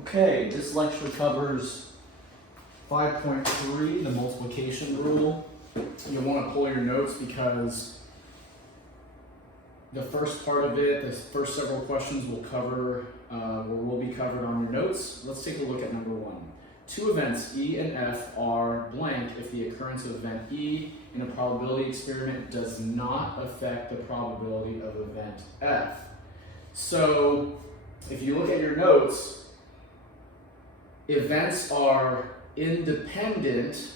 Okay, this lecture covers 5.3, the multiplication rule. You'll want to pull your notes because the first part of it, the first several questions will cover, will be covered on your notes. Let's take a look at number 1. Two events E and F are blank if the occurrence of event E in a probability experiment does not affect the probability of event F. So if you look at your notes, events are independent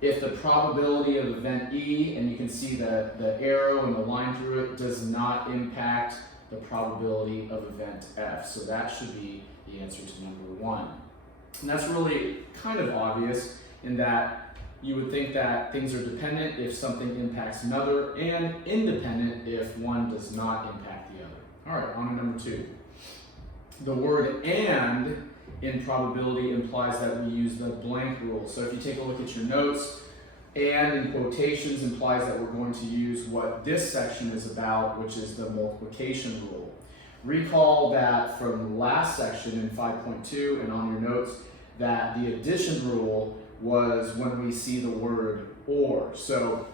if the probability of event E, and you can see the arrow and the line through it, does not impact the probability of event F. So that should be the answer to number 1. And that's really kind of obvious in that you would think that things are dependent if something impacts another and independent if one does not impact the other. All right, on to number 2. The word "and" in probability implies that we use the blank rule. So if you take a look at your notes, "and" in quotations implies that we're going to use what this section is about, which is the multiplication rule. Recall that from last section in 5.2 and on your notes that the addition rule was when we see the word "or." So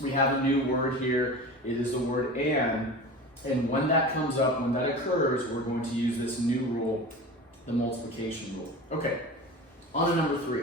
we have a new word here. It is the word "and." And when that comes up, when that occurs, we're going to use this new rule, the multiplication rule. Okay, on to number 3.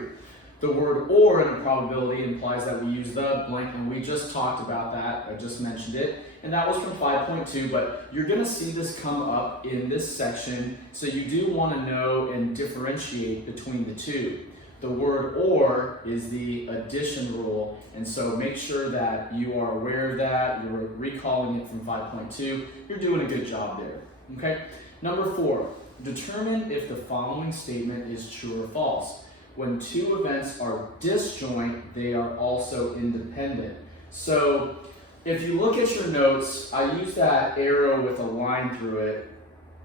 The word "or" in a probability implies that we use the blank, and we just talked about that. I just mentioned it, and that was from 5.2, but you're going to see this come up in this section, so you do want to know and differentiate between the two. The word "or" is the addition rule, and so make sure that you are aware of that. You're recalling it from 5.2. You're doing a good job there. Okay. Number 4, determine if the following statement is true or false. When two events are disjoint, they are also independent. So if you look at your notes, I use that arrow with a line through it,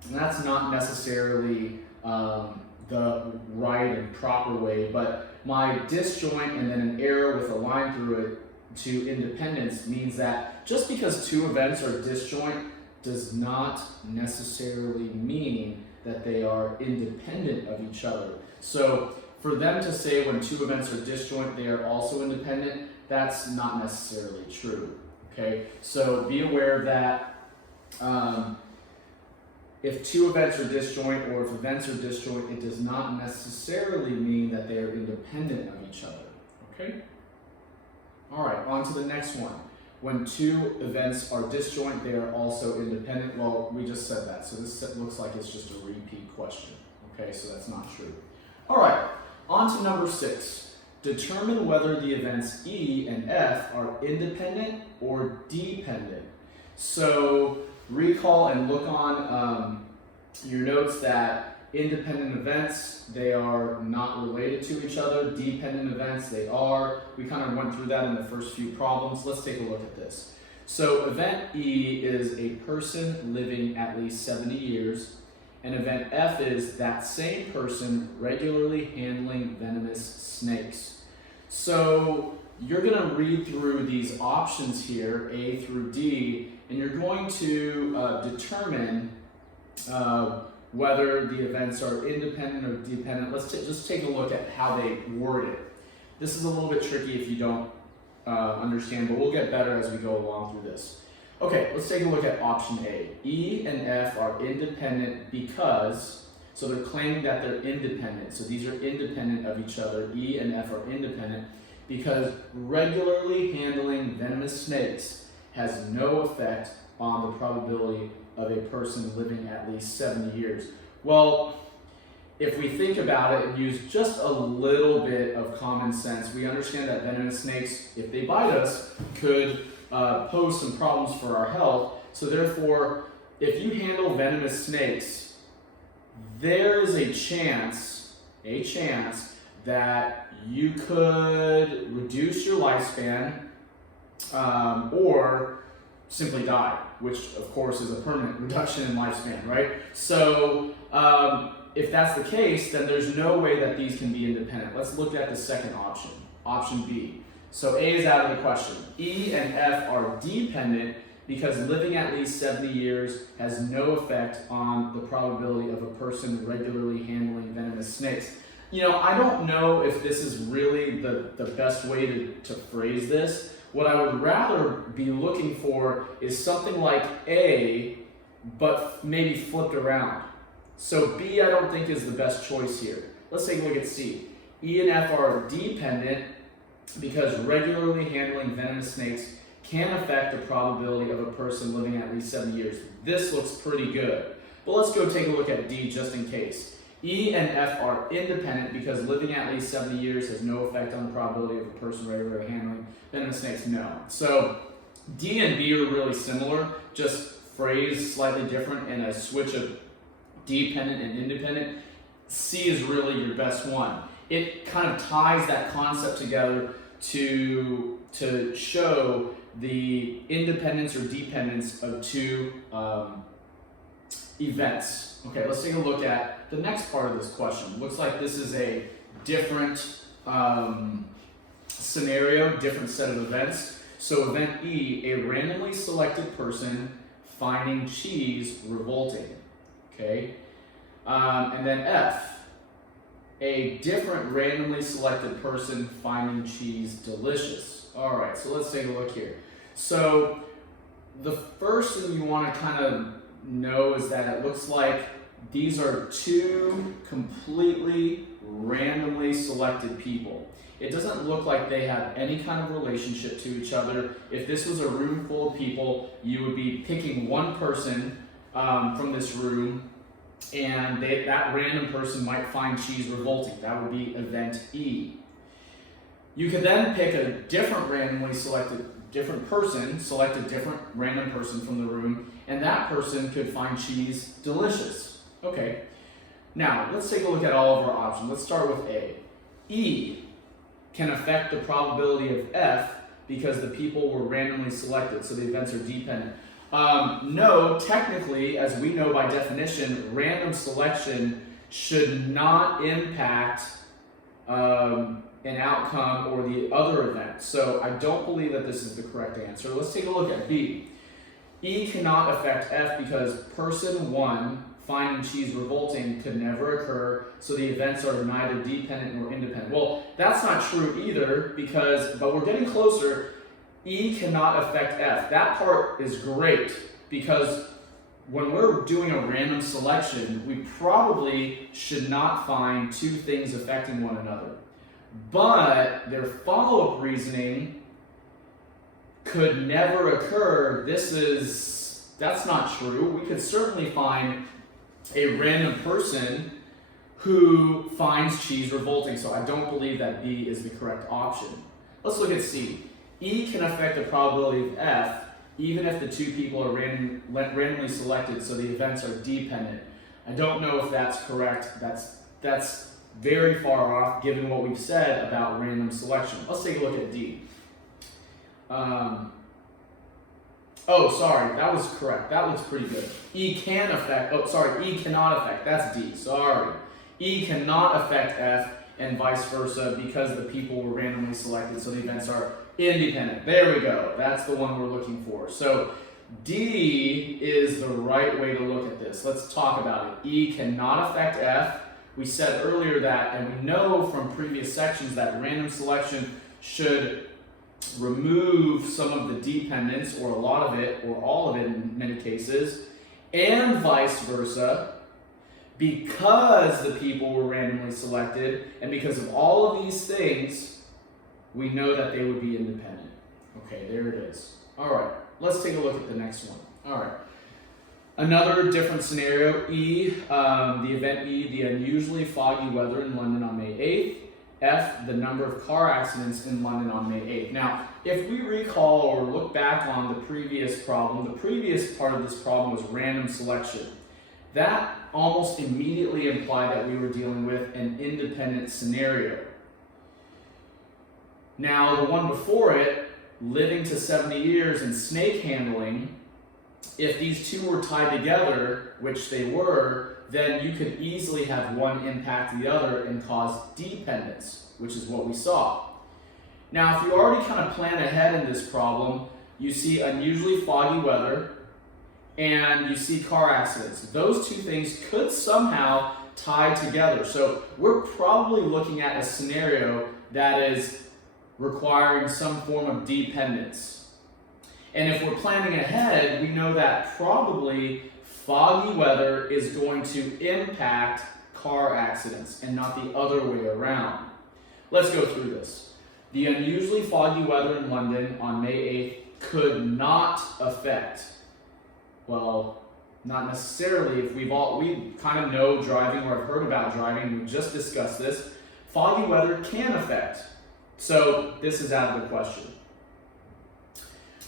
and that's not necessarily the right and proper way, but my disjoint and then an arrow with a line through it to independence means that just because two events are disjoint does not necessarily mean that they are independent of each other. So for them to say when two events are disjoint, they are also independent, that's not necessarily true. Okay, so be aware of that. If two events are disjoint or if events are disjoint, it does not necessarily mean that they are independent of each other. Okay? All right, on to the next one. When two events are disjoint, they are also independent. Well, we just said that, so this looks like it's just a repeat question. Okay, so that's not true. All right, on to number 6. Determine whether the events E and F are independent or dependent. So recall and look on your notes that independent events, they are not related to each other. Dependent events, they are. We kind of went through that in the first few problems. Let's take a look at this. So event E is a person living at least 70 years, and event F is that same person regularly handling venomous snakes. So you're going to read through these options here, A through D, and you're going to determine whether the events are independent or dependent. Let's just take a look at how they word it. This is a little bit tricky if you don't understand, but we'll get better as we go along through this. Okay, let's take a look at option A. E and F are independent because, so they're claiming that they're independent. So these are independent of each other. E and F are independent because regularly handling venomous snakes has no effect on the probability of a person living at least 70 years. Well, if we think about it and use just a little bit of common sense, we understand that venomous snakes, if they bite us, could pose some problems for our health. So therefore, if you handle venomous snakes, there is a chance that you could reduce your lifespan or simply die, which of course is a permanent reduction in lifespan, right? So if that's the case, then there's no way that these can be independent. Let's look at the second option, option B. So A is out of the question. E and F are dependent because living at least 70 years has no effect on the probability of a person regularly handling venomous snakes. You know, I don't know if this is really the best way to phrase this. What I would rather be looking for is something like A, but maybe flipped around. So B, I don't think is the best choice here. Let's take a look at C. E and F are dependent because regularly handling venomous snakes can affect the probability of a person living at least 70 years. This looks pretty good. But let's go take a look at D just in case. E and F are independent because living at least 70 years has no effect on the probability of a person regularly handling venomous snakes. No. So D and B are really similar, just phrased slightly different and a switch of dependent and independent. C is really your best one. It kind of ties that concept together to show the independence or dependence of two events. Okay, let's take a look at the next part of this question. Looks like this is a different scenario, different set of events. So event E, a randomly selected person finding cheese revolting. Okay, and then F, a different randomly selected person finding cheese delicious. All right, so let's take a look here. So the first thing you want to kind of know is that it looks like these are two completely randomly selected people. It doesn't look like they have any kind of relationship to each other. If this was a room full of people, you would be picking one person from this room, and that random person might find cheese revolting. That would be event E. You could then pick a different randomly selected select a different random person from the room, and that person could find cheese delicious. Okay, now let's take a look at all of our options. Let's start with A. E can affect the probability of F because the people were randomly selected, so the events are dependent. No, technically, as we know by definition, random selection should not impact an outcome or the other event. So I don't believe that this is the correct answer. Let's take a look at B. E cannot affect F because person 1 finding cheese revolting could never occur, so the events are neither dependent nor independent. Well, that's not true either, but we're getting closer. E cannot affect F. That part is great because when we're doing a random selection, we probably should not find two things affecting one another. But their follow-up reasoning could never occur. That's not true. We could certainly find a random person who finds cheese revolting, so I don't believe that B is the correct option. Let's look at C. E can affect the probability of F even if the two people are randomly selected, so the events are dependent. I don't know if that's correct. That's very far off given what we've said about random selection. Let's take a look at D. Oh, sorry, that was correct. That looks pretty good. E cannot affect, that's D, sorry. E cannot affect F and vice versa because the people were randomly selected, so the events are independent. There we go, that's the one we're looking for. So D is the right way to look at this. Let's talk about it. E cannot affect F. We said earlier that, and we know from previous sections that random selection should remove some of the dependence, or a lot of it, or all of it in many cases, and vice versa, because the people were randomly selected, and because of all of these things, we know that they would be independent. Okay, there it is. All right, let's take a look at the next one. All right. Another different scenario, E, the event E, the unusually foggy weather in London on May 8th. F, the number of car accidents in London on May 8th. Now, if we recall or look back on the previous problem, the previous part of this problem was random selection. That almost immediately implied that we were dealing with an independent scenario. Now, the one before it, living to 70 years and snake handling, if these two were tied together, which they were, then you could easily have one impact the other and cause dependence, which is what we saw. Now, if you already kind of plan ahead in this problem, you see unusually foggy weather, and you see car accidents. Those two things could somehow tie together. So we're probably looking at a scenario that is requiring some form of dependence. And if we're planning ahead, we know that probably foggy weather is going to impact car accidents and not the other way around. Let's go through this. The unusually foggy weather in London on May 8th could not affect, well, not necessarily. If we kind of know driving or have heard about driving, we just discussed this. Foggy weather can affect. So this is out of the question.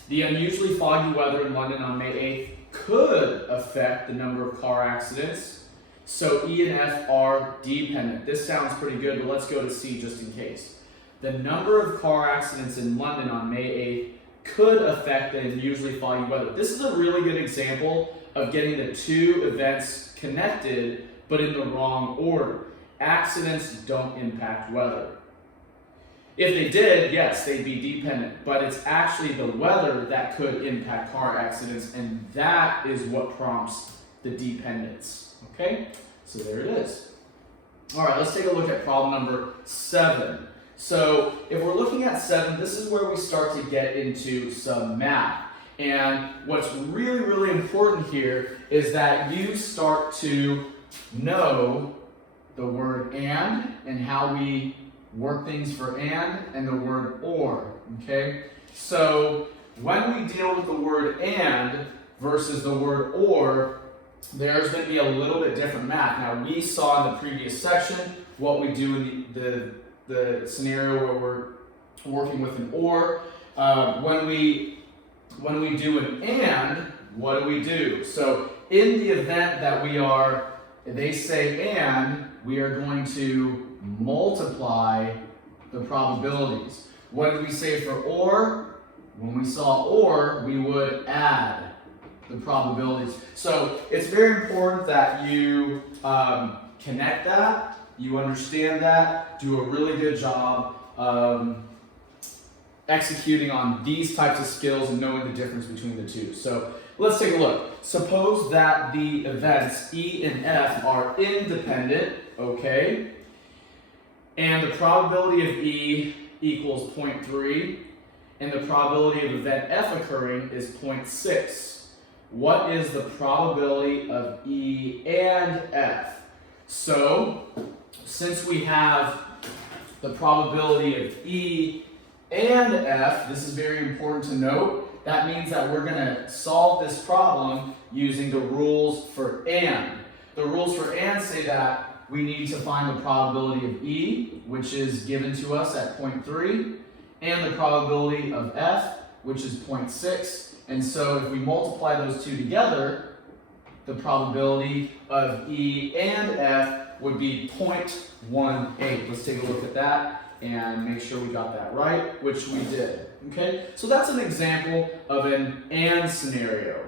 The unusually foggy weather in London on May 8th could affect the number of car accidents. So E and F are dependent. This sounds pretty good, but let's go to C just in case. The number of car accidents in London on May 8th could affect the unusually foggy weather. This is a really good example of getting the two events connected, but in the wrong order. Accidents don't impact weather. If they did, yes, they'd be dependent, but it's actually the weather that could impact car accidents, and that is what prompts the dependence. Okay, so there it is. All right, let's take a look at problem number 7. So if we're looking at 7, this is where we start to get into some math. And what's really, really important here is that you start to know the word and how we work things for and the word or, okay? So when we deal with the word and versus the word or, there's going to be a little bit different math. Now, we saw in the previous section what we do in the scenario where we're working with an or. When we do an and, what do we do? So in the event that they say and, we are going to multiply the probabilities. What did we say for or? When we saw or, we would add the probabilities. So it's very important that you connect that, you understand that, do a really good job executing on these types of skills and knowing the difference between the two. So let's take a look. Suppose that the events E and F are independent, okay? And the probability of E equals 0.3, and the probability of event F occurring is 0.6. What is the probability of E and F? So, since we have the probability of E and F, this is very important to note, that means that we're going to solve this problem using the rules for and. The rules for and say that we need to find the probability of E, which is given to us at 0.3, and the probability of F, which is 0.6. And so if we multiply those two together, the probability of E and F would be 0.18. Let's take a look at that and make sure we got that right, which we did. Okay, so that's an example of an and scenario.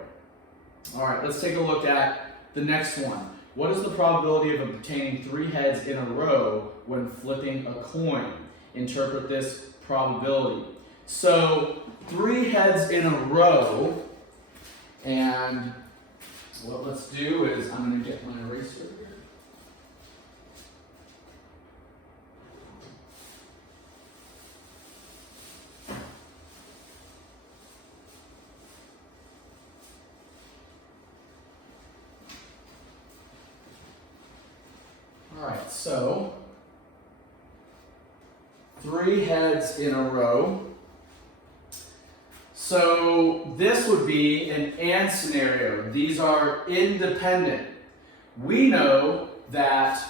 All right, let's take a look at the next one. What is the probability of obtaining 3 heads in a row when flipping a coin? Interpret this probability. So 3 heads in a row, and what let's do is I'm going to get my eraser here. All right, so 3 heads in a row. So this would be an and scenario. These are independent. We know that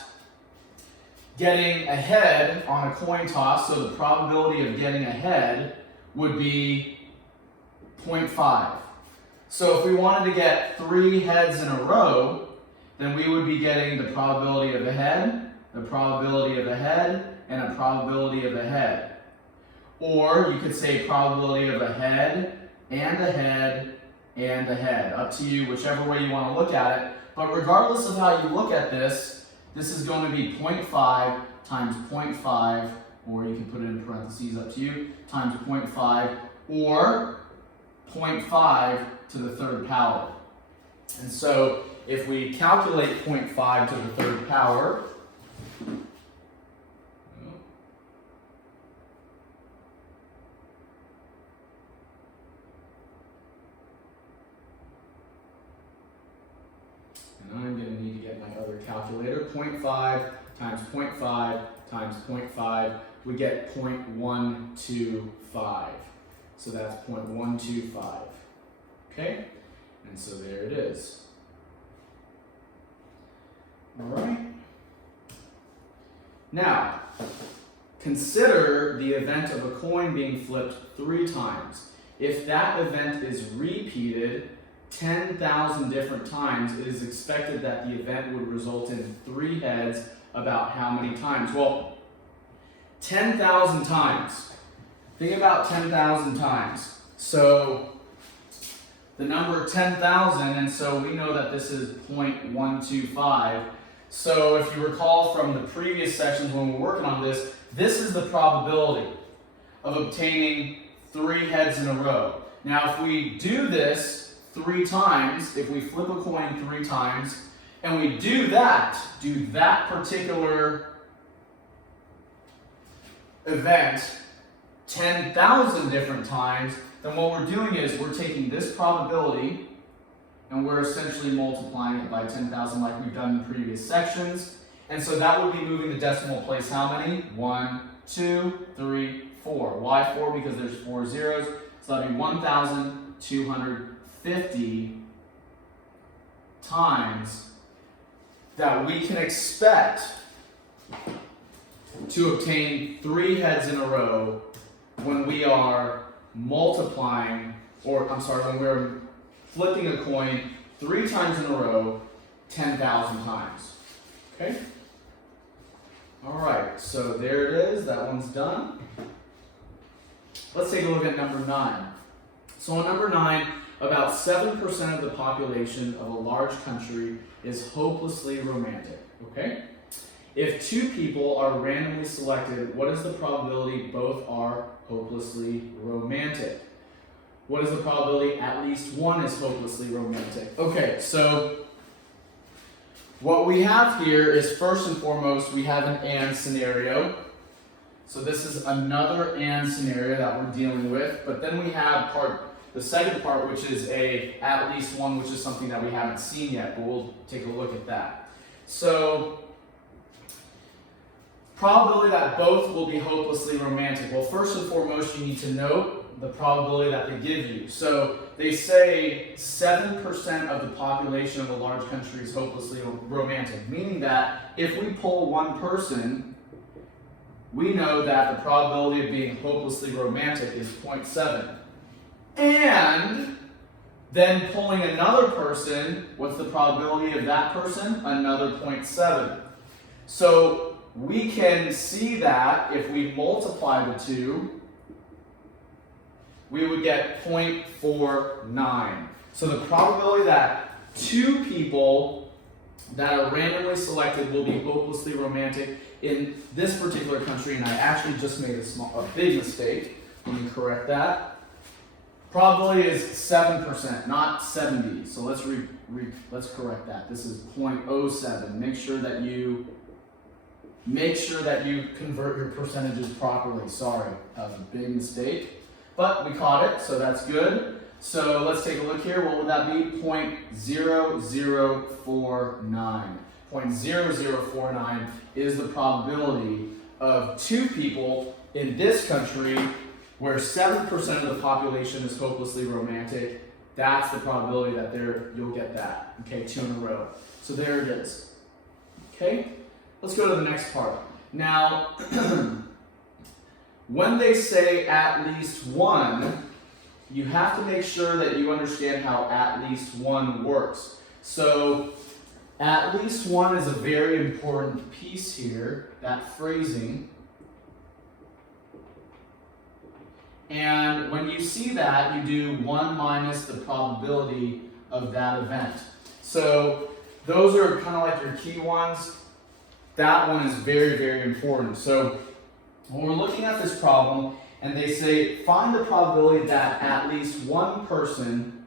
getting ahead on a coin toss, so the probability of getting ahead would be 0.5. So if we wanted to get 3 heads in a row, then we would be getting the probability of a head, the probability of a head, and a probability of a head. Or you could say probability of a head, and a head, and a head. Up to you, whichever way you want to look at it. But regardless of how you look at this, this is going to be 0.5 times 0.5, or you can put it in parentheses, up to you, times 0.5, or 0.5 to the third power. And so if we calculate 0.5 to the third power, and I'm going to need to get my other calculator, 0.5 times 0.5 times 0.5, we get 0.125. So that's 0.125, okay? And so there it is. All right. Now, consider the event of a coin being flipped 3 times. If that event is repeated 10,000 different times, it is expected that the event would result in 3 heads about how many times? Well, 10,000 times. Think about 10,000 times. So the number 10,000, and so we know that this is 0.125. So if you recall from the previous sessions when we were working on this, this is the probability of obtaining 3 heads in a row. Now if we do this 3 times, if we flip a coin 3 times, and we do that particular event 10,000 different times, then what we're doing is we're taking this probability and we're essentially multiplying it by 10,000 like we've done in previous sections. And so that would be moving the decimal place how many? 1, 2, 3, 4. Why 4? Because there's 4 zeros. So that'd be 1,250 times that we can expect to obtain 3 heads in a row when we are multiplying, when we're flipping a coin 3 times in a row, 10,000 times. Okay? All right, so there it is. That one's done. Let's take a look at number 9. So on number 9, about 7% of the population of a large country is hopelessly romantic. Okay? If 2 people are randomly selected, what is the probability both are hopelessly romantic? What is the probability at least one is hopelessly romantic? Okay, so what we have here is, first and foremost, we have an and scenario. So this is another and scenario that we're dealing with. But then we have the second part, which is a at least one, which is something that we haven't seen yet, but we'll take a look at that. So probability that both will be hopelessly romantic. Well, first and foremost, you need to note the probability that they give you. So they say 7% of the population of a large country is hopelessly romantic, meaning that if we poll one person, we know that the probability of being hopelessly romantic is 0.7. And then polling another person, what's the probability of that person? Another 0.7. So we can see that if we multiply the 2, we would get 0.49. So the probability that 2 people that are randomly selected will be hopelessly romantic in this particular country, and I actually just made a big mistake. Let me correct that. Probability is 7%, not 70. So let's correct that. This is 0.07. Make sure that you convert your percentages properly. Sorry, that was a big mistake. But we caught it, so that's good. So let's take a look here. What would that be? 0.0049. 0.0049 is the probability of 2 people in this country where 7% of the population is hopelessly romantic. That's the probability that you'll get that. Okay, 2 in a row. So there it is. Okay, let's go to the next part. Now, when they say at least one, you have to make sure that you understand how at least one works. So at least one is a very important piece here, that phrasing. And when you see that, you do 1 minus the probability of that event. So those are kind of like your key ones. That one is very, very important. So when we're looking at this problem, and they say find the probability that at least one person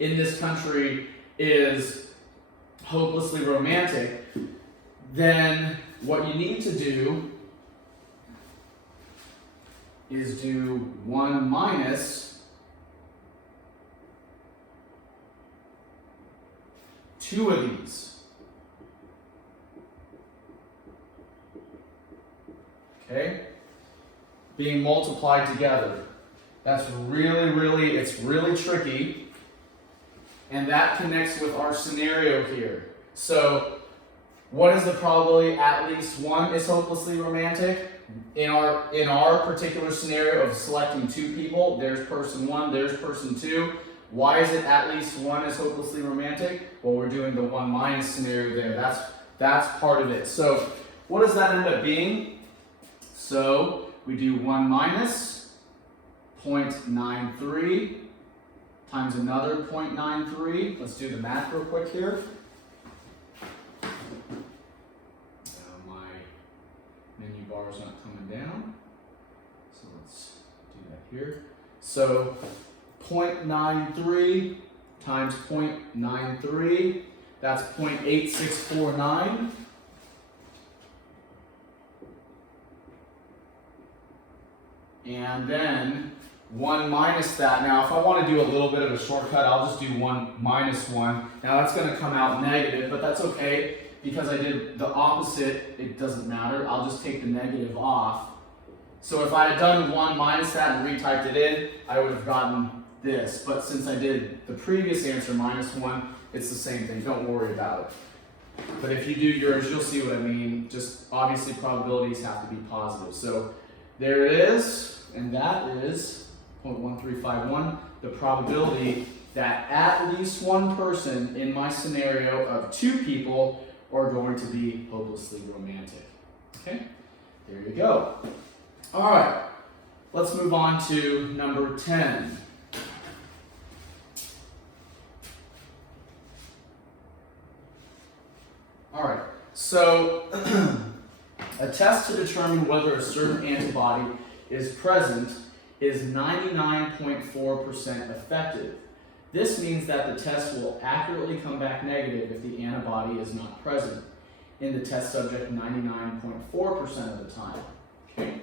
in this country is hopelessly romantic, then what you need to do is do 1 minus 2 of these. Okay? Being multiplied together. That's it's really tricky. And that connects with our scenario here. So, what is the probability at least one is hopelessly romantic? In our particular scenario of selecting 2 people, there's person 1, there's person 2. Why is it at least one is hopelessly romantic? Well, we're doing the 1 minus scenario there. That's part of it. So, what does that end up being? So, we do 1 minus 0.93 times another 0.93. Let's do the math real quick here. My menu bar is not coming down. So let's do that here. So 0.93 times 0.93, that's 0.8649. And then 1 minus that. Now, if I want to do a little bit of a shortcut, I'll just do 1 minus 1. Now, that's going to come out negative, but that's okay because I did the opposite. It doesn't matter. I'll just take the negative off. So if I had done 1 minus that and retyped it in, I would have gotten this. But since I did the previous answer, minus 1, it's the same thing. Don't worry about it. But if you do yours, you'll see what I mean. Just obviously probabilities have to be positive. So there it is, and that is 0.1351, the probability that at least one person in my scenario of 2 people are going to be hopelessly romantic. Okay, there you go. All right, let's move on to number 10. All right, so a test to determine whether a certain antibody is present is 99.4% effective. This means that the test will accurately come back negative if the antibody is not present in the test subject 99.4% of the time. Okay.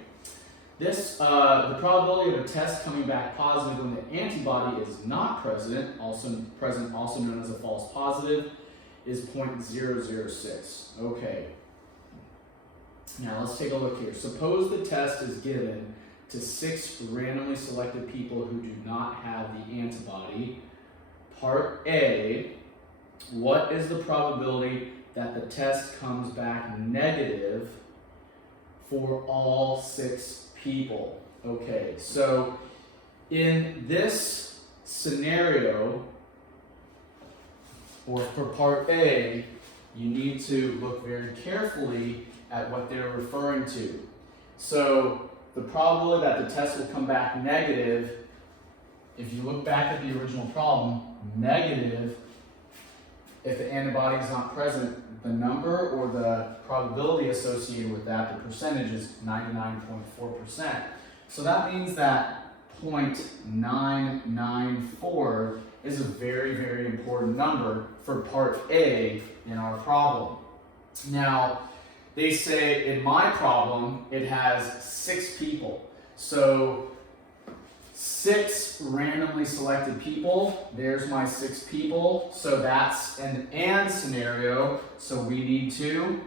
The probability of a test coming back positive when the antibody is not present, also known as a false positive, is 0.006. Okay. Now let's take a look here. Suppose the test is given to 6 randomly selected people who do not have the antibody. Part A, what is the probability that the test comes back negative for all 6 people? Okay, so in this scenario, or for part A, you need to look very carefully at what they're referring to. So the probability that the test will come back negative, if you look back at the original problem, negative, if the antibody is not present, the number or the probability associated with that, the percentage, is 99.4%. So that means that 0.994 is a very, very important number for part A in our problem. Now, they say in my problem, it has 6 people. So 6 randomly selected people, there's my 6 people. So that's an AND scenario, so we need to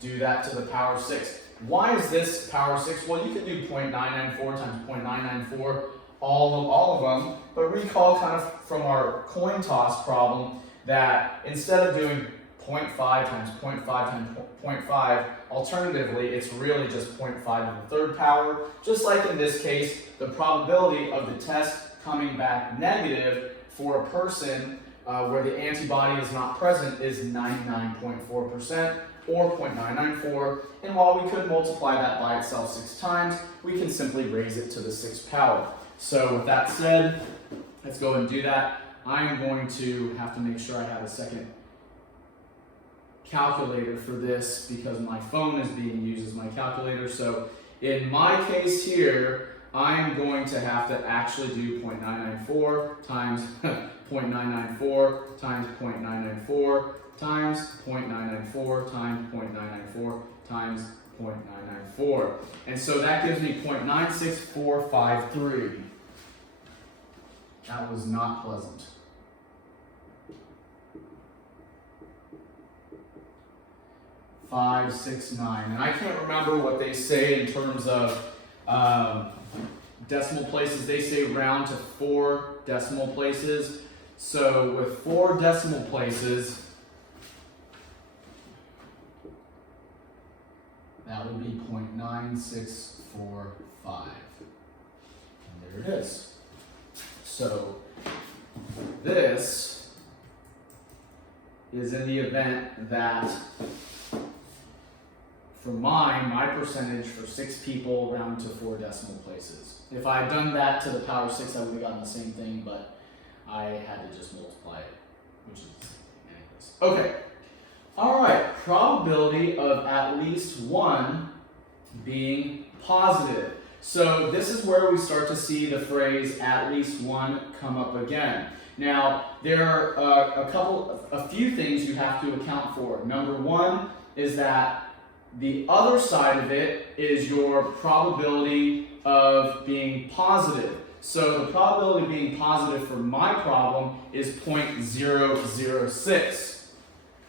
do that to the power 6. Why is this power 6? Well, you could do 0.994 times 0.994, all of them, but recall kind of from our coin toss problem that instead of doing 0.5 times 0.5 times 0.5, alternatively, it's really just 0.5 to the 3rd power. Just like in this case, the probability of the test coming back negative for a person where the antibody is not present is 99.4%, or 0.994. And while we could multiply that by itself 6 times, we can simply raise it to the 6th power. So with that said, let's go and do that. I'm going to have to make sure I have a second calculator for this because my phone is being used as my calculator. So In my case here, I'm going to have to actually do 0.994 times 0.994 times 0.994 times 0.994 times 0.994 times 0.994. And so that gives me 0.96453. That was not pleasant. 5, 6, 9. And I can't remember what they say in terms of decimal places. They say round to 4 decimal places. So with 4 decimal places, that would be 0.9645. And there it is. So this is in the event that for my percentage for 6 people round to 4 decimal places. If I had done that to the power 6, I would have gotten the same thing, but I had to just multiply it, which is the same thing anyways. Okay. All right. Probability of at least one being positive. So this is where we start to see the phrase "at least one" come up again. Now there are a few things you have to account for. Number one is that the other side of it is your probability of being positive. So the probability of being positive for my problem is 0.006.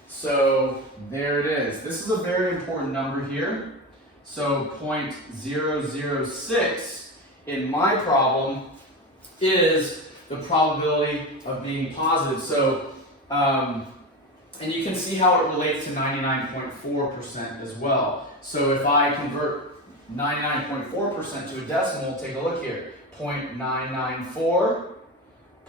So there it is. This is a very important number here. So 0.006 in my problem is the probability of being positive. So, and you can see how it relates to 99.4% as well. So if I convert 99.4% to a decimal, take a look here. 0.994,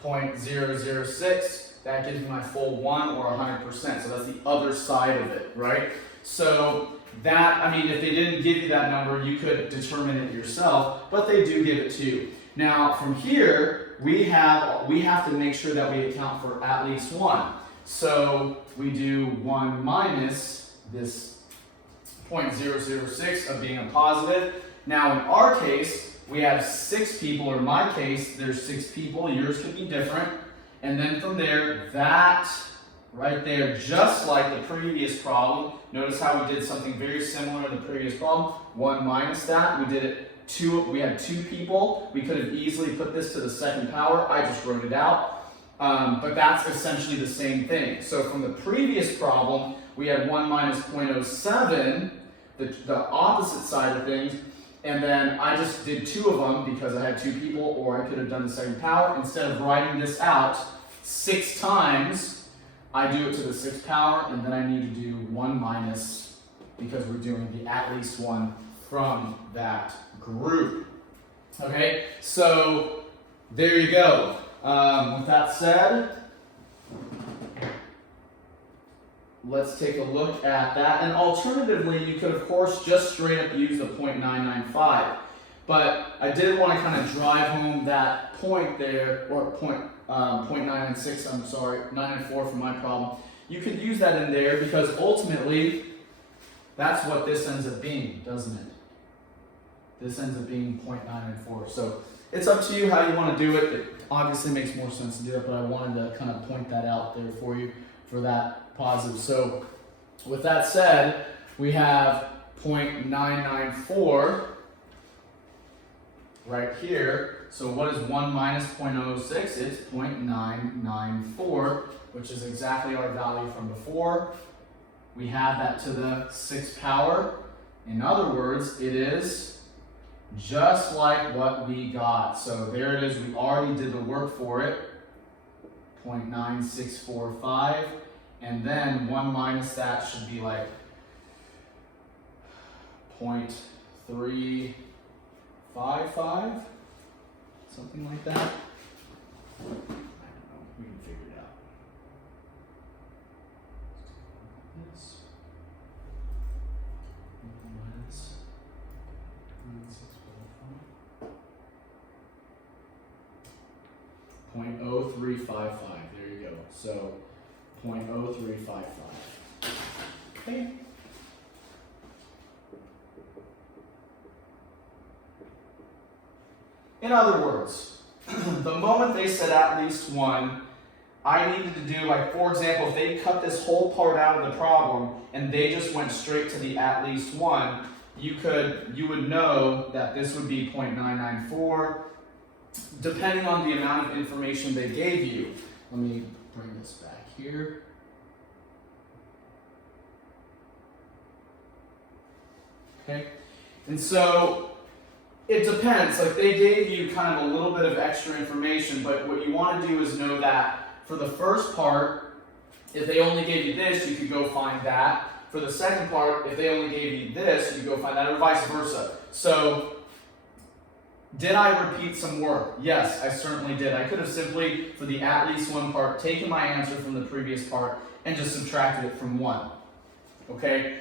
0.006, that gives me my full 1 or 100%. So that's the other side of it, right? So that, I mean, if they didn't give you that number, you could determine it yourself, but they do give it to you. Now, from here, we have to make sure that we account for at least 1. So we do 1 minus this 0.006 of being a positive. Now, in our case, we have 6 people, or in my case, there's 6 people, yours could be different. And then from there, that right there, just like the previous problem, notice how we did something very similar in the previous problem. 1 minus that, we did it we had 2 people. We could have easily put this to the second power. I just wrote it out. But that's essentially the same thing. So from the previous problem, we had 1 minus 0.07, the opposite side of things. And then I just did 2 of them because I had 2 people, or I could have done the second power. Instead of writing this out 6 times, I do it to the 6th power, and then I need to do 1 minus because we're doing the at least 1 from that group. Okay, so there you go. With that said, let's take a look at that. And alternatively, you could, of course, just straight up use the 0.995. But I did want to kind of drive home that point there, or 0.996, I'm sorry, 994 for my problem. You could use that in there because ultimately, that's what this ends up being, doesn't it? This ends up being 0.994. So it's up to you how you want to do it. It obviously makes more sense to do it, but I wanted to kind of point that out there for you for that positive. So with that said, we have 0.994 right here. So what is 1 minus 0.006? It's 0.994, which is exactly our value from before. We have that to the 6th power. In other words, it is just like what we got. So there it is. We already did the work for it. 0.9645. And then 1 minus that should be like 0.355. Something like that. I don't know. We can figure it out. Yes. Minus 0.0355. There you go. So 0.0355. Okay. In other words, the moment they said at least one, I needed to do, like, for example, if they cut this whole part out of the problem and they just went straight to the at least one, you would know that this would be 0.994, depending on the amount of information they gave you. Let me bring this back here. Okay, and so it depends. Like, they gave you kind of a little bit of extra information, but what you want to do is know that for the first part, if they only gave you this, you could go find that. For the second part, if they only gave you this, you could go find that, or vice versa. So, did I repeat some work? Yes, I certainly did. I could have simply, for the at least one part, taken my answer from the previous part and just subtracted it from 1. Okay?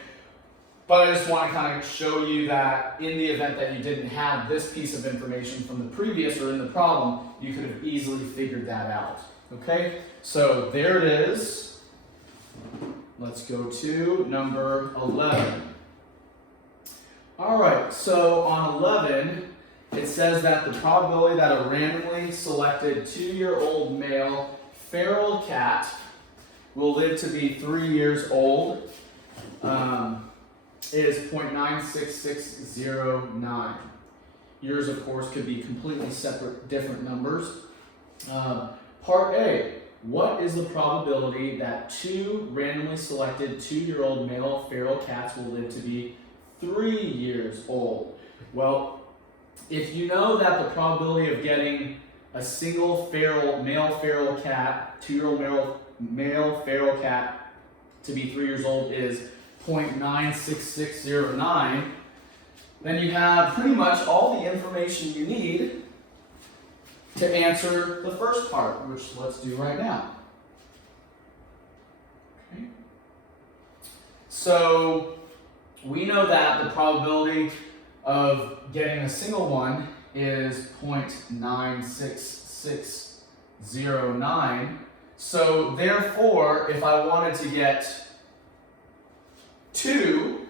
But I just want to kind of show you that in the event that you didn't have this piece of information from the previous or in the problem, you could have easily figured that out. Okay? So there it is. Let's go to number 11. All right, so on 11, it says that the probability that a randomly selected 2-year-old male feral cat will live to be 3 years old is 0.96609. Yours, of course, could be completely separate, different numbers. Part A, what is the probability that 2 randomly selected 2-year-old male feral cats will live to be 3 years old? Well, if you know that the probability of getting a single male feral cat, 2-year-old male feral cat to be 3 years old is 0.96609, then you have pretty much all the information you need to answer the first part, which let's do right now. Okay. So we know that the probability of getting a single one is 0.96609. So therefore, if I wanted to get 2,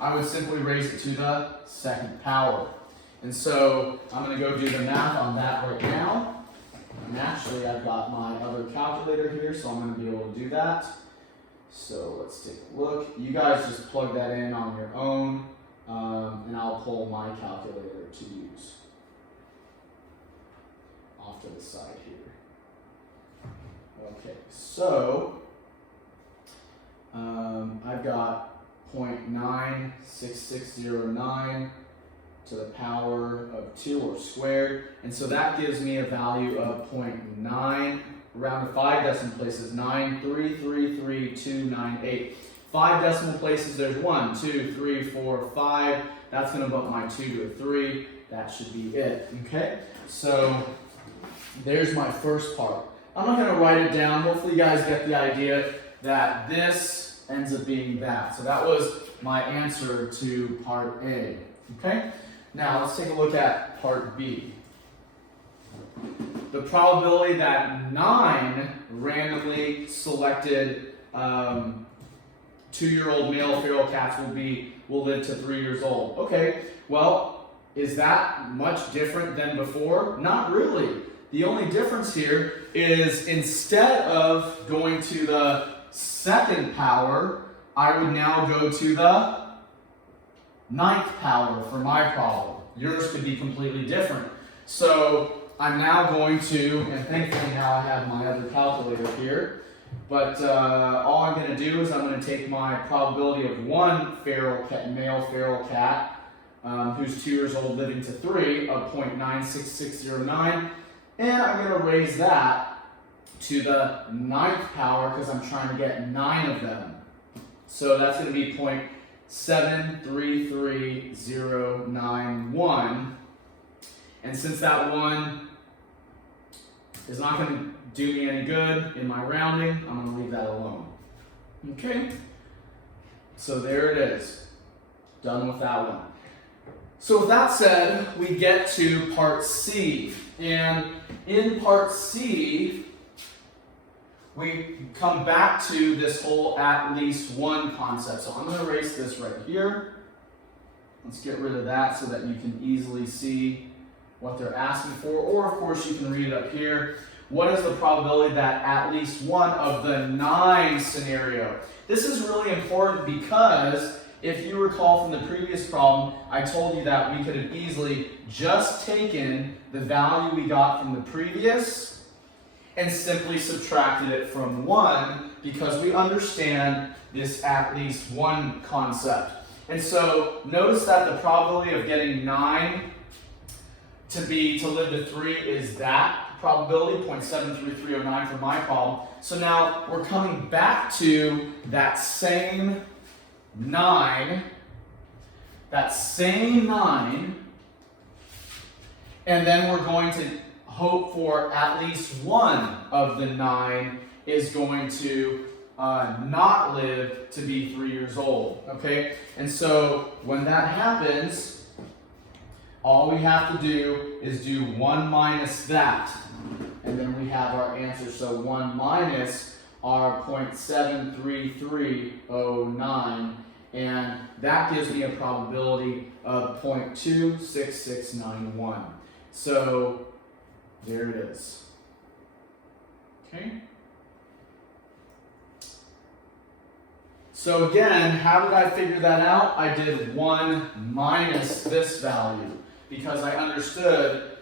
I would simply raise it to the second power. And so I'm going to go do the math on that right now. And actually, I've got my other calculator here, so I'm going to be able to do that. So let's take a look. You guys just plug that in on your own, and I'll pull my calculator to use off to the side here. Okay, so I've got 0.96609 to the power of 2, or squared, and so that gives me a value of 0.9, around to 5 decimal places, 9333298. 5 decimal places, there's 1, 2, 3, 4, 5. That's going to bump my 2 to a 3. That should be it. Okay, so there's my first part. I'm not going to write it down. Hopefully you guys get the idea that this ends up being that. So that was my answer to part A. Okay, now let's take a look at part B. The probability that 9 randomly selected 2-year-old male feral cats will live to 3 years old. Okay, well, is that much different than before? Not really. The only difference here is instead of going to the second power, I would now go to the 9th power for my problem. Yours could be completely different. So I'm now going to, and thankfully now I have my other calculator here, but all I'm going to do is I'm going to take my probability of 1 male feral cat who's 2 years old living to 3 of 0.96609, and I'm going to raise that to the 9th power because I'm trying to get 9 of them. So that's going to be 0.733091, and since that 1 is not going to do me any good in my rounding, I'm going to leave that alone. Okay, so there it is. Done with that one. So with that said, we get to part C. And in part C, we come back to this whole at least one concept. So I'm going to erase this right here. Let's get rid of that so that you can easily see what they're asking for, or of course you can read it up here. What is the probability that at least one of the 9 scenario? This is really important because if you recall from the previous problem, I told you that we could have easily just taken the value we got from the previous and simply subtracted it from 1 because we understand this at least 1 concept. And so notice that the probability of getting 9 to live to 3 is that probability, 0.73309 for my problem. So now we're coming back to that same 9, and then we're going to hope for at least one of the 9 is going to not live to be 3 years old, okay? And so when that happens, all we have to do is do 1 minus that, and then we have our answer. So 1 minus our 0.73309, and that gives me a probability of 0.26691. So there it is. Okay? So again, how did I figure that out? I did 1 minus this value because I understood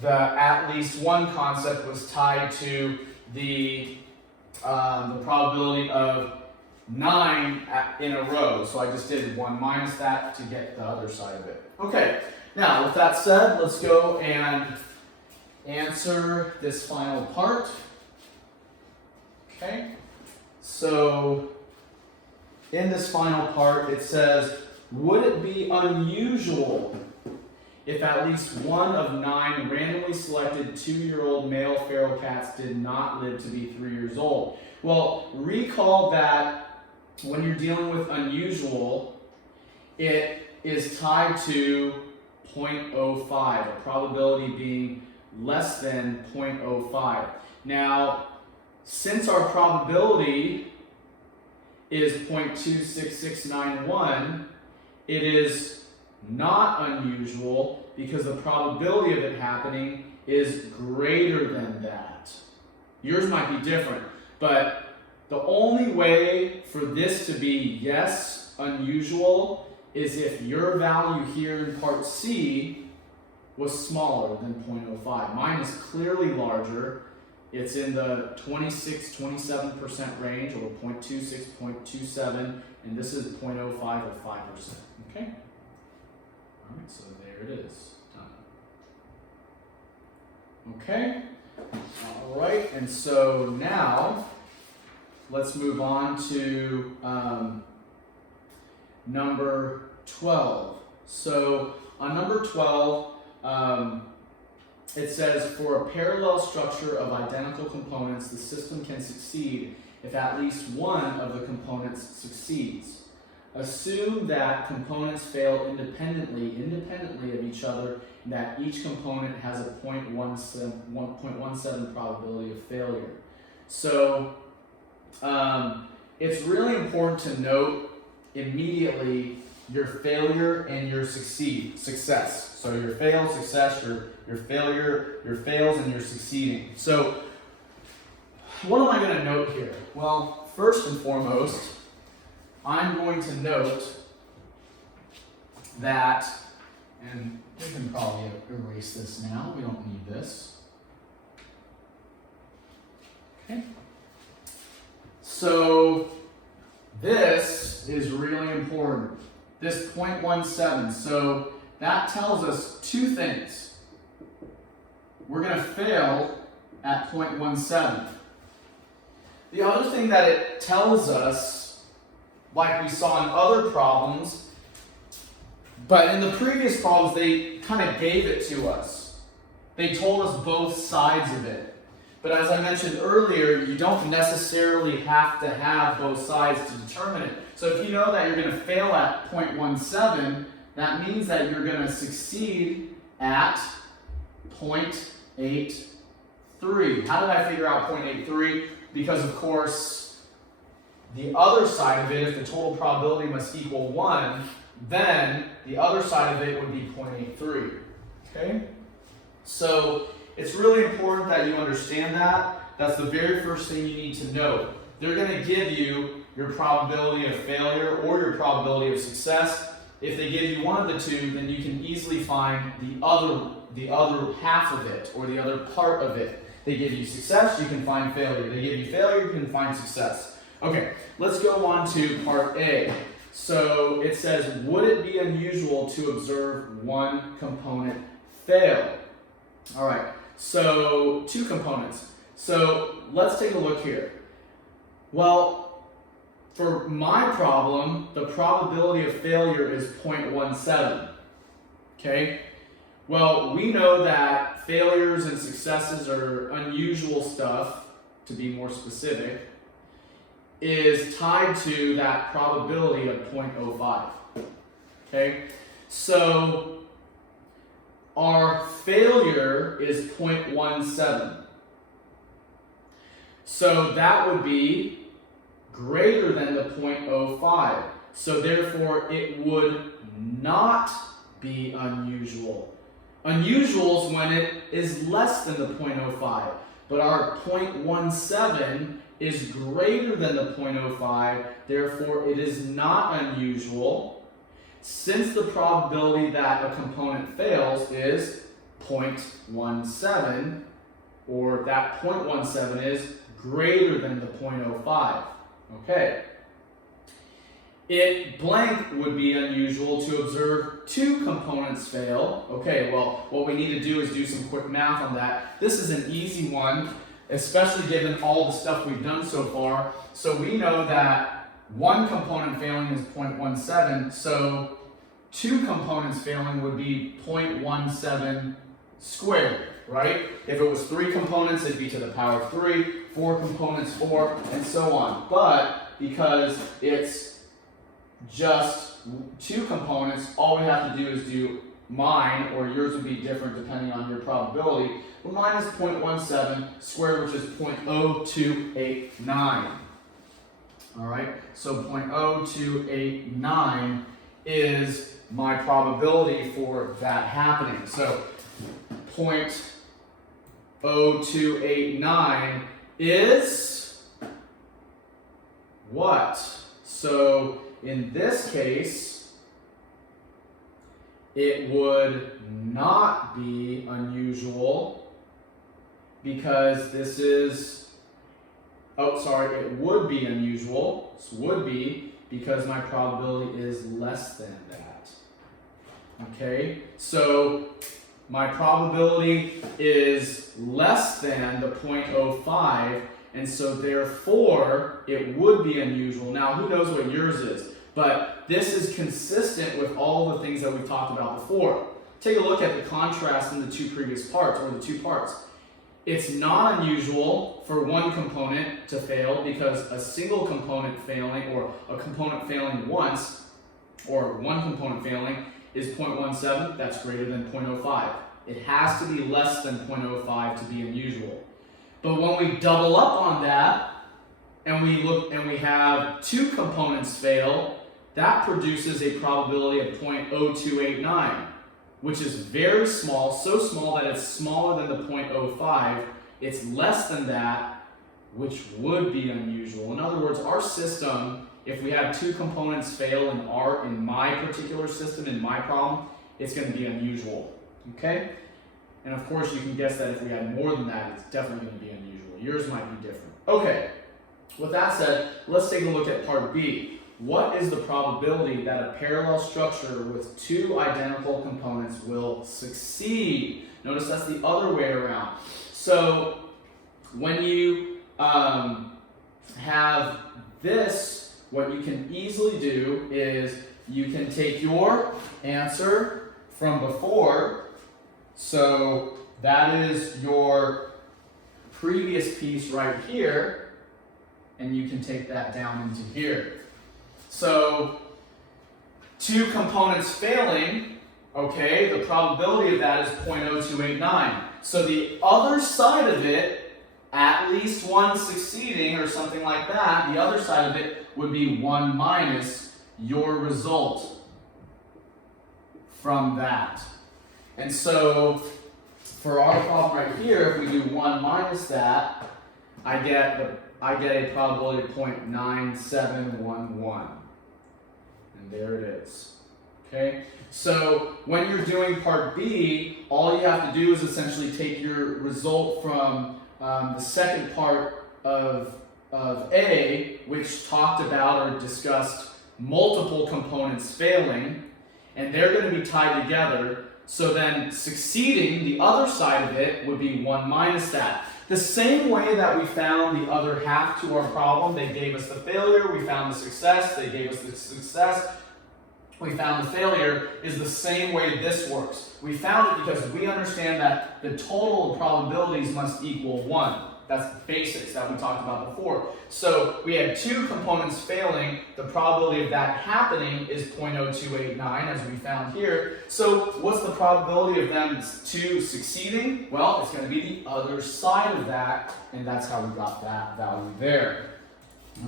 the at least 1 concept was tied to the probability of 9 in a row. So I just did 1 minus that to get the other side of it. Okay, now with that said, let's go and answer this final part. Okay, so in this final part, it says, would it be unusual if at least one of 9 randomly selected 2-year-old male feral cats did not live to be 3 years old? Well, recall that when you're dealing with unusual, it is tied to 0.05, a probability being less than 0.05. Now, since our probability is 0.26691, it is not unusual because the probability of it happening is greater than that. Yours might be different, but the only way for this to be yes, unusual, is if your value here in part C was smaller than 0.05. Mine is clearly larger. It's in the 26-27% range, or 0.26, 0.27, and this is 0.05 or 5%. Okay? All right, so there it is. Done. Okay? All right, and so now let's move on to number 12. So on number 12, it says, for a parallel structure of identical components, the system can succeed if at least one of the components succeeds. Assume that components fail independently of each other, and that each component has a 0.17 probability of failure. So it's really important to note immediately your failure and your success. So your fail, success, your failure, your fails, and your succeeding. So what am I going to note here? Well, first and foremost, I'm going to note that, and we can probably erase this now. We don't need this. Okay. So this is really important. This 0.17. So that tells us 2 things. We're going to fail at 0.17. The other thing that it tells us, like we saw in other problems, but in the previous problems, they kind of gave it to us. They told us both sides of it. But as I mentioned earlier, you don't necessarily have to have both sides to determine it. So if you know that you're going to fail at 0.17, that means that you're going to succeed at 0.83. How did I figure out 0.83? Because, of course, the other side of it, if the total probability must equal 1, then the other side of it would be 0.83. Okay? So it's really important that you understand that. That's the very first thing you need to know. They're going to give you your probability of failure or your probability of success. If they give you one of the two, then you can easily find the other half of it or the other part of it. They give you success, you can find failure. They give you failure, you can find success. Okay, let's go on to part A. So it says, would it be unusual to observe one component fail? All right, so two components. So let's take a look here. Well, for my problem, the probability of failure is 0.17. Okay? Well, we know that failures and successes are unusual stuff, to be more specific, is tied to that probability of 0.05. Okay? So our failure is 0.17. So that would be greater than the 0.05. So therefore it would not be unusual. Unusual is when it is less than the 0.05. But our 0.17 is greater than the 0.05, therefore it is not unusual, since the probability that a component fails is 0.17, or that 0.17 is greater than the 0.05. Okay. It blank would be unusual to observe two components fail. Okay, well, what we need to do is do some quick math on that. This is an easy one, especially given all the stuff we've done so far. So we know that one component failing is 0.17, so two components failing would be 0.17 squared, right? If it was three components, it'd be to the power of 3, four components, 4, and so on. But because it's just two components, all we have to do is do mine, or yours would be different depending on your probability. Well, mine is 0.17 squared, which is 0.0289. All right, so 0.0289 is my probability for that happening. So 0.0289 is what? So in this case, it would not be unusual because this is, it would be unusual. This would be because my probability is less than that. Okay, so my probability is less than the 0.05, and so therefore it would be unusual. Now, who knows what yours is? But this is consistent with all the things that we've talked about before. Take a look at the contrast in the two previous parts, or the two parts. It's not unusual for one component to fail because a single component failing, or a component failing once, or one component failing is 0.17, that's greater than 0.05. It has to be less than 0.05 to be unusual. But when we double up on that, and we have two components fail, that produces a probability of 0.0289, which is very small, so small that it's smaller than the 0.05. It's less than that, which would be unusual. In other words, our system, if we have two components fail in my particular system, in my problem, it's going to be unusual. Okay? And of course, you can guess that if we had more than that, it's definitely going to be unusual. Yours might be different. Okay. With that said, let's take a look at part B. What is the probability that a parallel structure with two identical components will succeed? Notice that's the other way around. So when you have this, what you can easily do is you can take your answer from before. So that is your previous piece right here. And you can take that down into here. So, two components failing, okay, the probability of that is 0.0289. So the other side of it, at least one succeeding or something like that, the other side of it would be 1 minus your result. from that. And so for our problem right here, if we do 1 minus that, I get a probability of 0.9711. And there it is. Okay? So when you're doing part B, all you have to do is essentially take your result from the second part of A, which talked about or discussed multiple components failing, and they're going to be tied together. So then succeeding, the other side of it, would be 1 minus that. The same way that we found the other half to our problem, they gave us the failure, we found the success, they gave us the success, we found the failure, is the same way this works. We found it because we understand that the total of probabilities must equal 1. That's the basics that we talked about before. So we had 2 components failing. The probability of that happening is 0.0289, as we found here. So what's the probability of them 2 succeeding? Well, it's going to be the other side of that, and that's how we got that value there.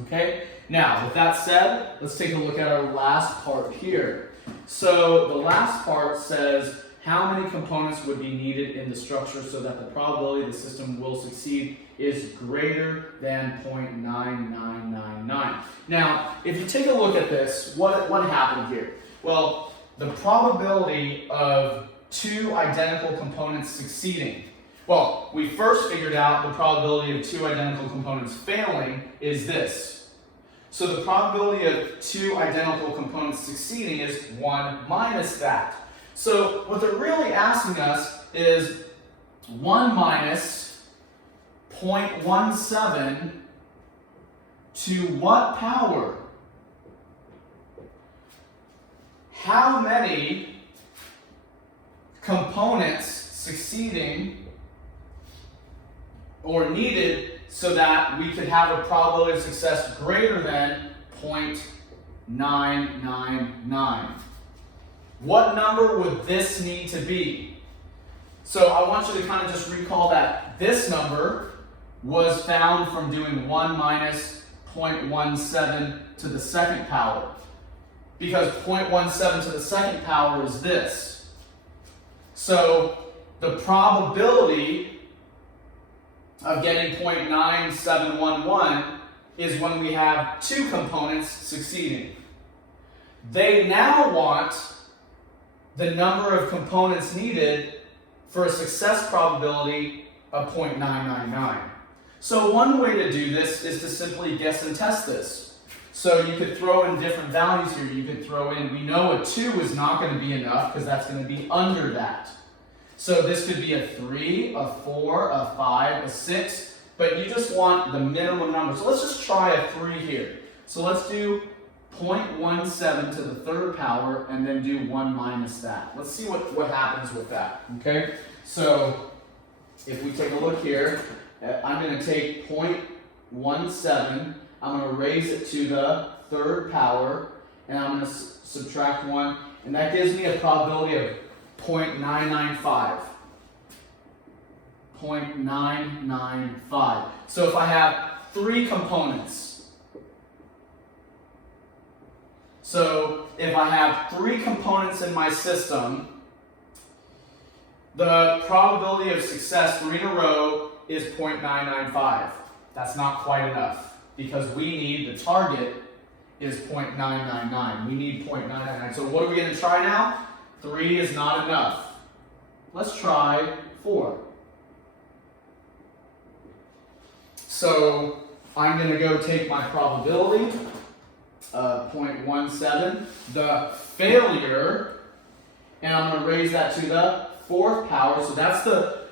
Okay? Now, with that said, let's take a look at our last part here. So the last part says how many components would be needed in the structure so that the probability the system will succeed is greater than 0.9999. Now, if you take a look at this, what happened here? Well, the probability of 2 identical components succeeding. Well, we first figured out the probability of 2 identical components failing is this. So the probability of 2 identical components succeeding is 1 minus that. So what they're really asking us is 1 minus 0.17 to what power? How many components succeeding or needed so that we could have a probability of success greater than 0.999? What number would this need to be? So I want you to kind of just recall that this number was found from doing 1 minus 0.17 to the second power. Because 0.17 to the second power is this. So the probability of getting 0.9711 is when we have 2 components succeeding. They now want the number of components needed for a success probability of 0.999. So one way to do this is to simply guess and test this. So you could throw in different values here. You could throw in, we know a 2 is not going to be enough because that's going to be under that. So this could be a 3, a 4, a 5, a 6, but you just want the minimum number. So let's just try a 3 here. So let's do 0.17 to the third power and then do 1 minus that. Let's see what happens with that, okay? So if we take a look here, I'm going to take 0.17, I'm going to raise it to the third power, and I'm going to subtract 1, and that gives me a probability of 0.995. 0.995. So if I have 3 components, so if I have 3 components in my system, the probability of success 3 in a row is 0.995. That's not quite enough because we need, the target is 0.999. We need 0.999. So what are we going to try now? 3 is not enough. Let's try 4. So I'm going to go take my probability of 0.17, the failure, and I'm going to raise that to the 4th power. So that's the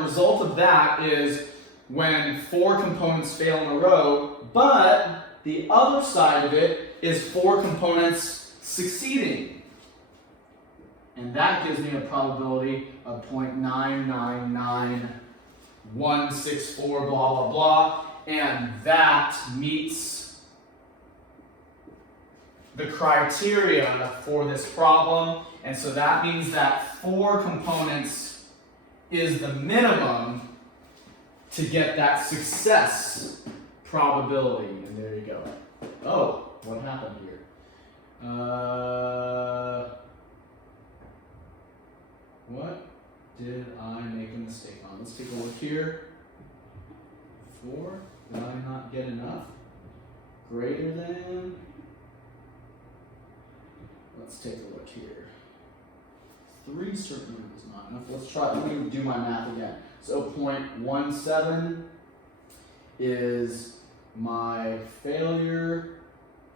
result of that is when 4 components fail in a row, but the other side of it is 4 components succeeding. And that gives me a probability of 0.999164, blah, blah, blah. And that meets the criteria for this problem. And so that means that 4 components is the minimum to get that success probability. And there you go. Oh, what happened here? here. 4, did I not get enough? Greater than, let's take a look here. 3 certainly is not enough. Let me do my math again. So 0.17 is my failure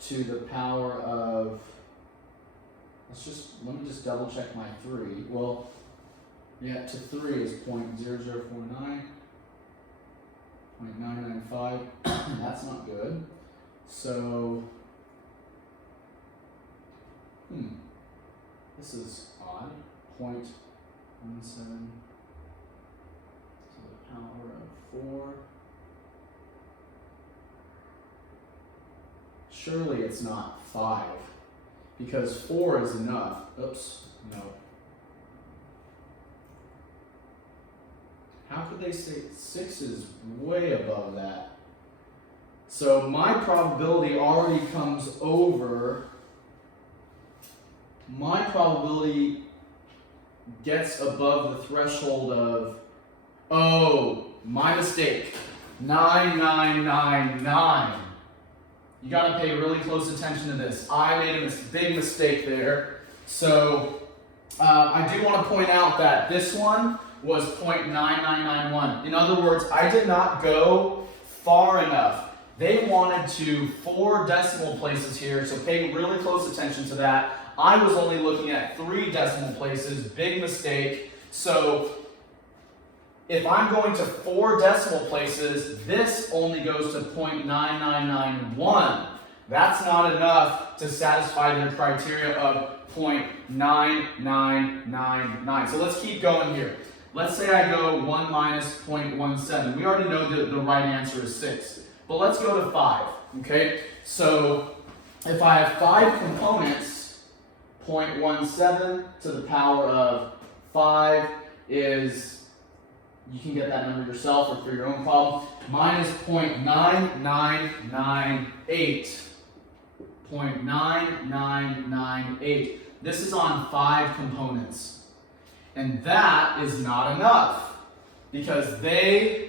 to the power of, let me just double check my 3. Well, yeah, to 3 is 0.0049, 0.995, that's not good. So, this is odd, 0.17 to the power of 4. Surely it's not 5, because 4 is enough. Oops, no. How could they say 6 is way above that? So my probability already comes over, my probability gets above the threshold of, oh, my mistake, 9999. You gotta pay really close attention to this. I made a big mistake there. So I do want to point out that this one was 0.9991. In other words, I did not go far enough. They wanted to 4 decimal places here, so pay really close attention to that. I was only looking at 3 decimal places, big mistake. So if I'm going to 4 decimal places, this only goes to 0.9991. That's not enough to satisfy their criteria of 0.9999. So let's keep going here. Let's say I go 1 minus 0.17. We already know that the right answer is 6. But let's go to 5, okay? So if I have 5 components, 0.17 to the power of 5 is, you can get that number yourself or for your own problem, minus 0.9998. 0.9998. This is on 5 components. And that is not enough because they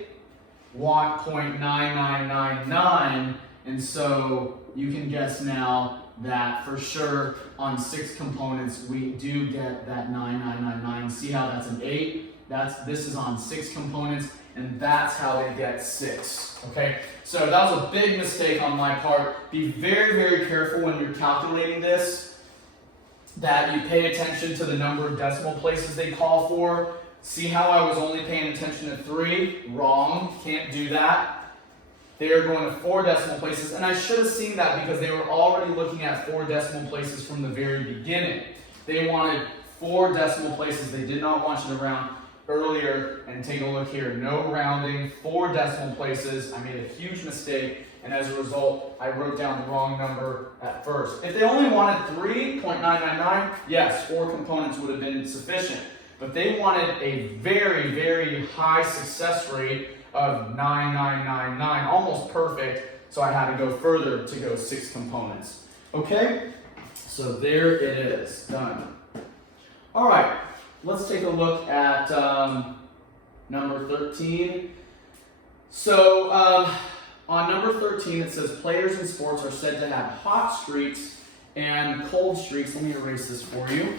want 0.9999, and so you can guess now that for sure on 6 components we do get that 9999. See how that's an 8? This is on 6 components, and that's how they get 6. Okay, so that was a big mistake on my part. Be very, very careful when you're calculating this, that you pay attention to the number of decimal places they call for. See how I was only paying attention to 3? Wrong, can't do that. They are going to 4 decimal places, and I should have seen that because they were already looking at 4 decimal places from the very beginning. They wanted 4 decimal places. They did not want you to round earlier, and take a look here. No rounding, 4 decimal places. I made a huge mistake, and as a result, I wrote down the wrong number at first. If they only wanted 3.999, yes, 4 components would have been sufficient. But they wanted a very, very high success rate of 9999, almost perfect, so I had to go further to go 6 components. Okay, so there it is, done. All right, let's take a look at number 13. So on number 13, it says players in sports are said to have hot streaks and cold streaks. Let me erase this for you.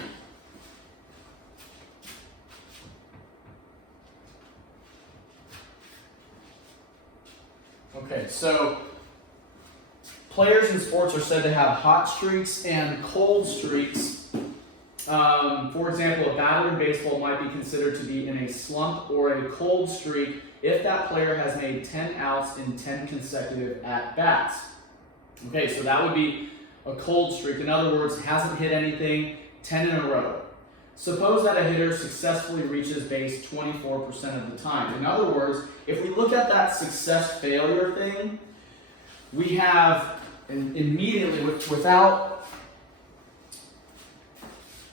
Okay, so players in sports are said to have hot streaks and cold streaks. For example, a batter in baseball might be considered to be in a slump or a cold streak if that player has made 10 outs in 10 consecutive at-bats. Okay, so that would be a cold streak. In other words, hasn't hit anything 10 in a row. Suppose that a hitter successfully reaches base 24% of the time. In other words, if we look at that success-failure thing, we have immediately, without,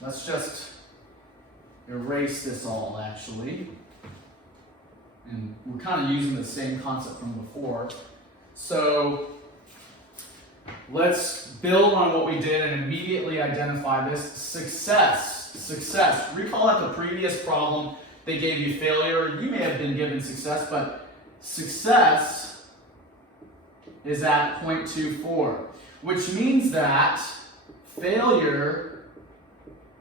let's just erase this all actually. And we're kind of using the same concept from before. So let's build on what we did and immediately identify this success. Recall at the previous problem they gave you failure. You may have been given success, but success is at 0.24, which means that failure,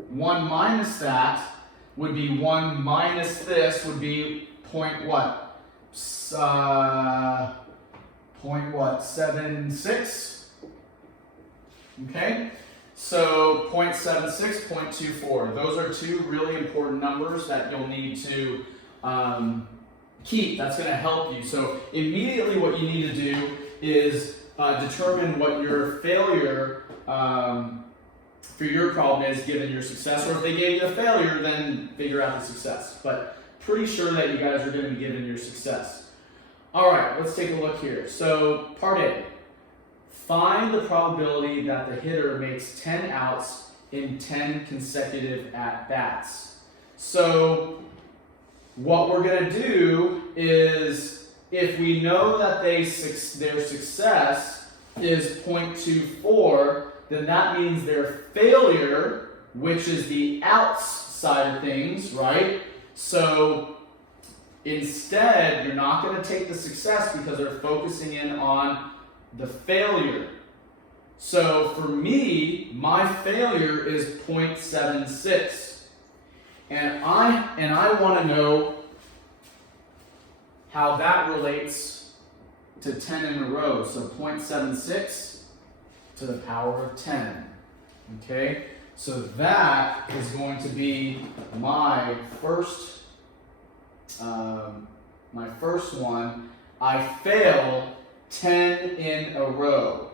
1 minus that, would be 1 minus this would be point what? 0.76? Okay? So 0.76, 0.24. Those are two really important numbers that you'll need to keep. That's going to help you. So immediately what you need to do is determine what your failure for your problem is given your success. Or if they gave you a failure, then figure out the success. But pretty sure that you guys are going to be given your success. All right, let's take a look here. So part A. Find the probability that the hitter makes 10 outs in 10 consecutive at-bats. So what we're going to do is, if we know that their success is 0.24, then that means their failure, which is the outs side of things, right? So instead, you're not going to take the success because they're focusing in on the failure. So for me, my failure is 0.76. And I want to know how that relates to 10 in a row. So 0.76 to the power of 10. Okay? So that is going to be my first one. I fail 10 in a row.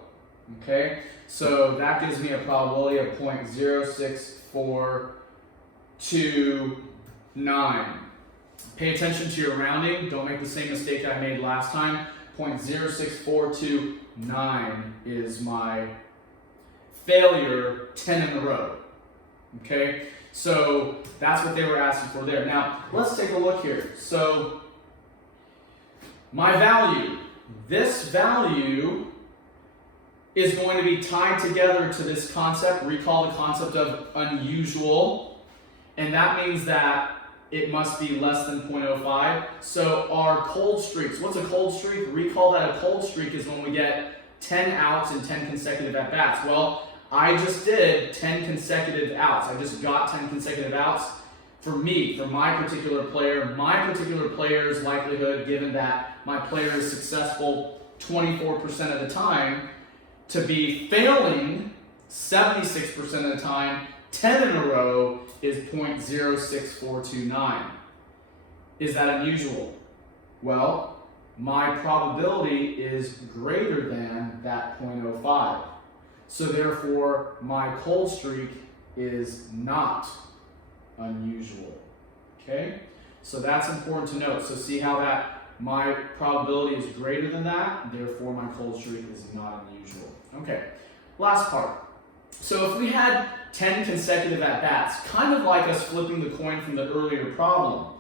Okay? So that gives me a probability of 0.06429. Pay attention to your rounding. Don't make the same mistake I made last time. 0.06429 is my failure 10 in a row. Okay? So that's what they were asking for there. Now, let's take a look here. So my value, this value is going to be tied together to this concept. Recall the concept of unusual. And that means that it must be less than 0.05. So our cold streaks, what's a cold streak? Recall that a cold streak is when we get 10 outs in 10 consecutive at-bats. Well, I just did 10 consecutive outs. I just got 10 consecutive outs. For me, for my particular player's likelihood, given that my player is successful 24% of the time, to be failing 76% of the time, 10 in a row, is 0.06429. Is that unusual? Well, my probability is greater than that 0.05. So therefore, my cold streak is not unusual. Okay? So that's important to note. So see how that my probability is greater than that, therefore my cold streak is not unusual. Okay, last part. So if we had 10 consecutive at-bats, kind of like us flipping the coin from the earlier problem,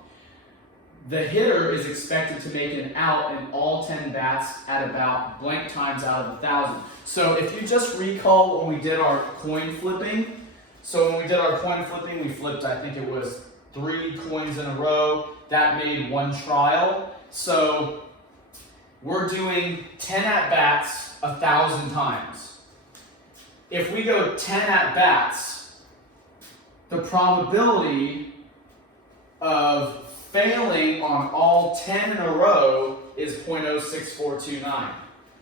the hitter is expected to make an out in all 10 bats at about blank times out of 1,000. So if you just recall when we did our coin flipping, we flipped, I think it was 3 coins in a row. That made 1 trial. So we're doing 10 at-bats 1,000 times. If we go 10 at-bats, the probability of failing on all 10 in a row is 0.06429.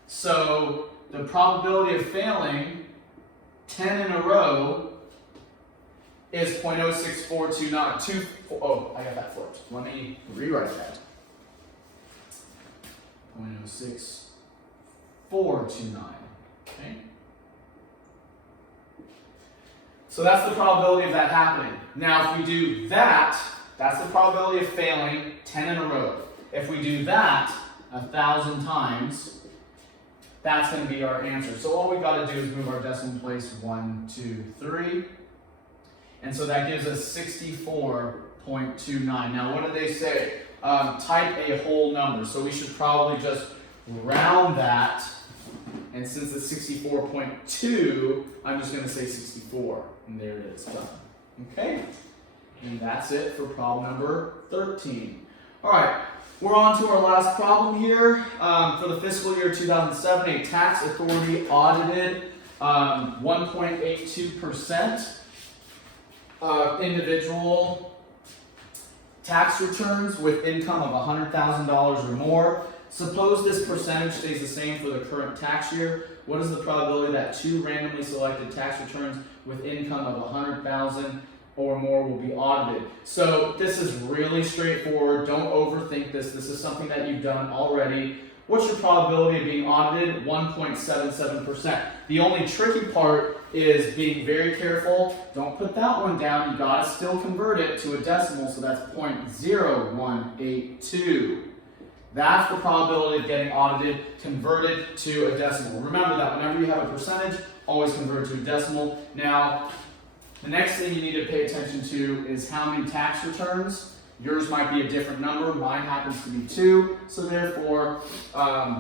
So the probability of failing 10 in a row is 0.06429. Oh, I got that flipped. Let me rewrite that. 0.06429. Okay? So that's the probability of that happening. Now, if we do that, that's the probability of failing 10 in a row. If we do that 1,000 times, that's going to be our answer. So all we've got to do is move our decimal place 1, 2, 3. And so that gives us 64.29. Now, what did they say? Type a whole number. So we should probably just round that. And since it's 64.2, I'm just going to say 64. And there it is. Done. Okay? And that's it for problem number 13. All right, we're on to our last problem here. For the fiscal year 2007, a tax authority audited 1.82% of individual tax returns with income of $100,000 or more. Suppose this percentage stays the same for the current tax year. What is the probability that two randomly selected tax returns with income of $100,000 or more will be audited? So this is really straightforward. Don't overthink this. This is something that you've done already. What's your probability of being audited? 1.77%. The only tricky part is being very careful. Don't put that one down. You gotta still convert it to a decimal, so that's 0.0182. That's the probability of getting audited converted to a decimal. Remember that whenever you have a percentage, always convert it to a decimal. Now, the next thing you need to pay attention to is how many tax returns. Yours might be a different number. Mine happens to be 2. So therefore,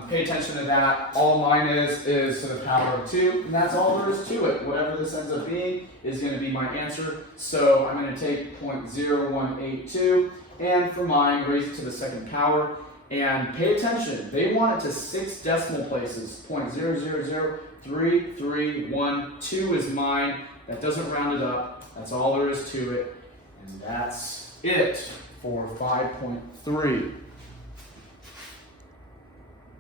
pay attention to that. All mine is to the power of 2. And that's all there is to it. Whatever this ends up being is going to be my answer. So I'm going to take 0.0182. And for mine, raise it to the second power. And pay attention. They want it to 6 decimal places. 0.000331. Is mine. That doesn't round it up. That's all there is to it. And that's it for 5.3.